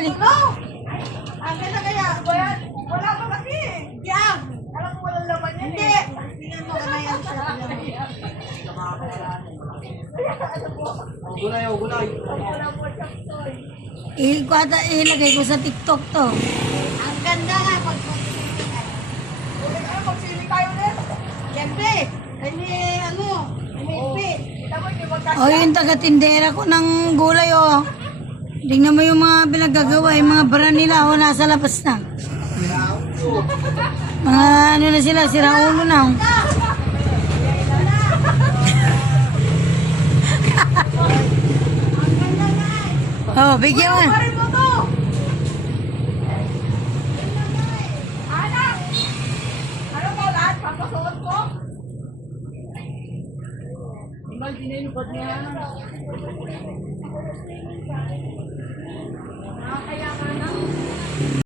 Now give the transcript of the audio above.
No! Akin na kaya. Wala pa kasi. Yan. Alam mo walang laman yan. Hindi. Tingnan mo na yan siya. Gulay, oh, gulay. Ilagay ko sa TikTok to. Ang ganda nga pag magsili tayo ulit. Siyempre. O yung taga-tindera ko ng gulay oh. Tingnan mo yung mga pinagagawa, yung mga brand nila oh, nasa labas na. Mga ano na sila, sira ulo na oh. Oh, bigyan mo. Parin mo to. Anak. Ano ba lahat? Papasuot ko? Imal, dinilupad niya. Kaya ka na.